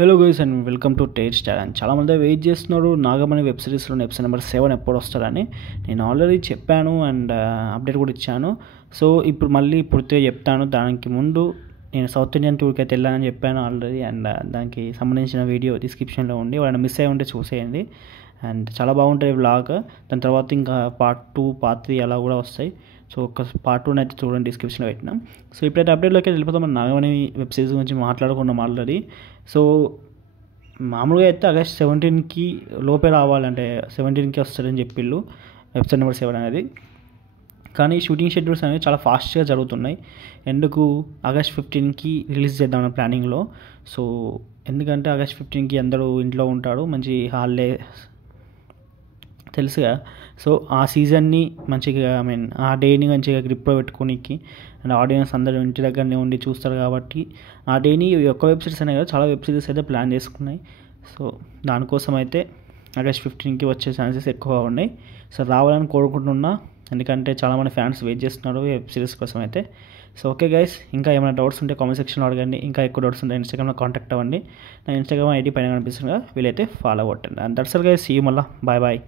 Hello guys and welcome to Tate star. And చాలామంది wait చేస్తున్నారు Nagamani web సిరీస్లో episode number 7 ఎప్పుడు వస్తారని. నేను ఆల్రెడీ చెప్పాను అండ్ అప్డేట్ కూడా ఇచ్చాను. సో ఇప్పుడు మళ్ళీ పూర్తిగా చెప్తాను. దానికి ముందు నేను సౌత్ ఇండియన్ టూర్కి అయితే వెళ్ళానని చెప్పాను ఆల్రెడీ. అండ్ దానికి సంబంధించిన వీడియో డిస్క్రిప్షన్లో ఉండి ఎవరైనా మిస్ అయ్యి ఉంటే చూసేయండి. అండ్ చాలా బాగుంటుంది వ్లాగ్. దాని తర్వాత ఇంకా పార్ట్ 2 పార్ట్ 3 అలా కూడా వస్తాయి. సో ఒక పార్ట్ 2 అయితే చూడండి, డిస్క్రిప్షన్లో పెట్టినాం. సో ఇప్పుడైతే అప్డేట్లోకి వెళ్ళిపోతాం. మన నాగమణి వెబ్ సిరీస్ గురించి మాట్లాడుకున్నాం ఆల్రెడీ. సో మామూలుగా అయితే ఆగస్ట్ 17కి లోపే రావాలంటే 17కి వస్తుందని చెప్పిళ్ళు ఎపిసోడ్ నెంబర్ 7 అనేది. కానీ షూటింగ్ షెడ్యూల్స్ అనేవి చాలా ఫాస్ట్గా జరుగుతున్నాయి. ఎందుకు ఆగస్ట్ 15కి రిలీజ్ చేద్దామన్న ప్లానింగ్లో. సో ఎందుకంటే ఆగస్ట్ 15కి అందరూ ఇంట్లో ఉంటారు, మంచి హాలిడే తెలుసుగా. సో ఆ సీజన్ని మంచిగా ఆ డేని మంచిగా గ్రిప్లో పెట్టుకోనికి అండ్ ఆడియన్స్ అందరూ ఇంటి దగ్గరనే ఉండి చూస్తారు కాబట్టి ఆ డేని ఒక్క వెబ్ సిరీస్ అనే కదా చాలా వెబ్ సిరీస్ అయితే ప్లాన్ చేసుకున్నాయి. సో దానికోసం అయితే ఆగస్ట్ 15కి వచ్చే ఛాన్సెస్ ఎక్కువగా ఉన్నాయి. సో రావాలని కోరుకుంటున్నా, ఎందుకంటే చాలామంది ఫ్యాన్స్ వెయిట్ చేస్తున్నారు వెబ్ సిరీస్ కోసం అయితే. సో ఓకే గైస్, ఇంకా ఏమైనా డౌట్స్ ఉంటే కామెంట్ సెక్షన్లో అడగండి. ఇంకా ఎక్కువ డౌట్స్ ఉంటే ఇన్స్టాగ్రామ్లో కాంటాక్ట్ అవ్వండి. నా ఇన్స్టాగ్రామ్ ఐడి పైన కనిపిస్తుందిగా, వీలైతే ఫాలో కొట్టండి. And that's all guys, see you మళ్ళీ. Bye bye.